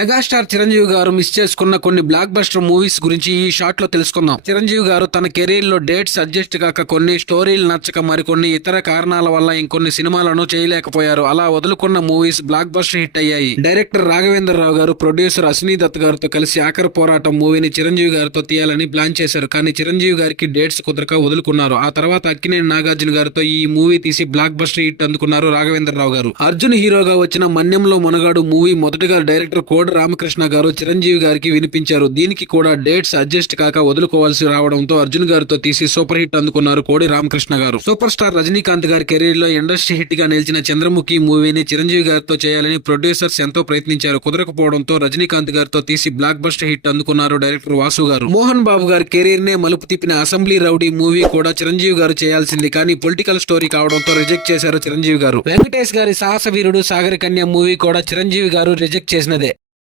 Megastar Chiranjeevi గారు miss చేసుకున్న కొన్ని బ్లాక్ బస్టర్ మూవీస్ గురించి ఈ షార్ట్ లో తెలుసుకుందాం. చిరంజీవి గారు తన కెరీర్ లో డేట్స్ అడ్జస్ట్ కాక కొన్ని స్టోరీలు నచ్చక మరికొన్ని ఇతర కారణాల వల్ల ఇంకొన్ని సినిమాలను చేయలేకపోయారు. అలా వదులుకున్న మూవీస్ బ్లాక్ బస్టర్ హిట్ అయ్యాయి. డైరెక్టర్ రాఘవేంద్ర రావు గారు, ప్రొడ్యూసర్ అశ్విని దత్ గారితో కలిసి ఆఖరి పోరాటం మూవీని చిరంజీవి గారితో తీయాలని ప్లాన్ చేశారు. కానీ చిరంజీవి గారికి డేట్స్ కుదరక వదులుకున్నారు. ఆ తర్వాత అక్కినేని నాగార్జున గారితో ఈ మూవీ తీసి బ్లాక్ బస్టర్ హిట్ అందుకున్నారు రాఘవేంద్ర రావు గారు. అర్జున్ హీరోగా వచ్చిన మన్యంలో మునగాడు మూవీ మొదటగా డైరెక్టర్ కోడి రామకృష్ణ గారు చిరంజీవి గారికి వినిపించారు. దీనికి కూడా డేట్స్ అడ్జస్ట్ కాక వదులుకోవాల్సి రావడంతో అర్జున్ గారితో తీసి సూపర్ హిట్ అందుకున్నారు కోడి రామకృష్ణ గారు. సూపర్ స్టార్ రజనీకాంత్ గారి కెరీర్ లో ఇండస్ట్రీ హిట్ గా నిలిచిన చంద్రముఖి మూవీని చిరంజీవి గారితో చేయాలని ప్రొడ్యూసర్స్ ఎంతో ప్రయత్నించారు. కుదరకపోవడంతో రజనీకాంత్ గారితో తీసి బ్లాక్ బస్టర్ హిట్ అందుకున్నారు డైరెక్టర్ వాసు గారు. మోహన్ బాబు గారి కెరీర్ నే మలుపు తిప్పిన అసెంబ్లీ రౌడీ మూవీ కూడా చిరంజీవి గారు చేయాల్సింది, కానీ పొలిటికల్ స్టోరీ కావడంతో రిజెక్ట్ చేశారు చిరంజీవి గారు. వెంకటేష్ గారి సాహస వీరుడు సాగర కన్య మూవీ కూడా చిరంజీవి గారు రిజెక్ట్ చేసినదే.